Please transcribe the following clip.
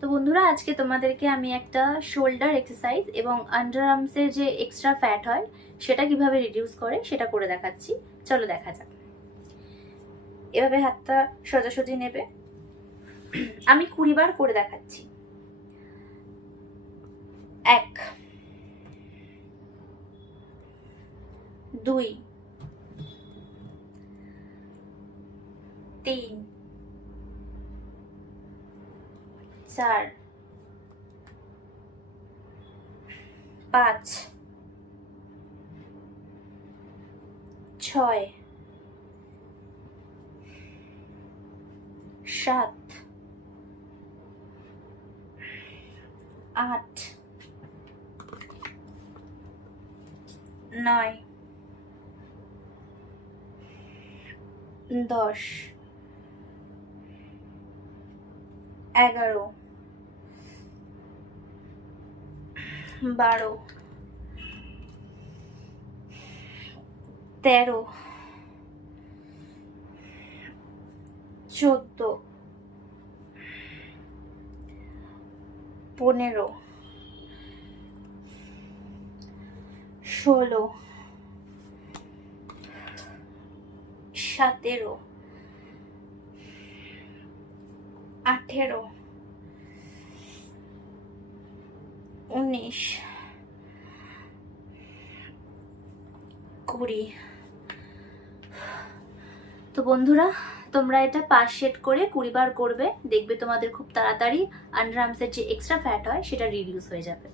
তো বন্ধুরা, আজকে তোমাদেরকে আমি একটা শোল্ডার এক্সারসাইজ এবং আন্ডার আর্মসের যে এক্সট্রা ফ্যাট হয় সেটা কিভাবে রিডিউস করে সেটা করে দেখাচ্ছি। চলো দেখা যাক। এভাবে হাতটা সোজাসুজি নেবে। আমি 20 বার করে দেখাচ্ছি। 1 2 3 4 5 6 7 8 9 10 11 12 13 14 15 16 17 18 19 20। তো বন্ধুরা, তোমরা এটা 5 সেট করে 20 বার করবে, দেখবে তোমাদের খুব তাড়াতাড়ি আন্ডার আর্মসের যে এক্সট্রা ফ্যাট হয় সেটা রিডিউস হয়ে যাবে।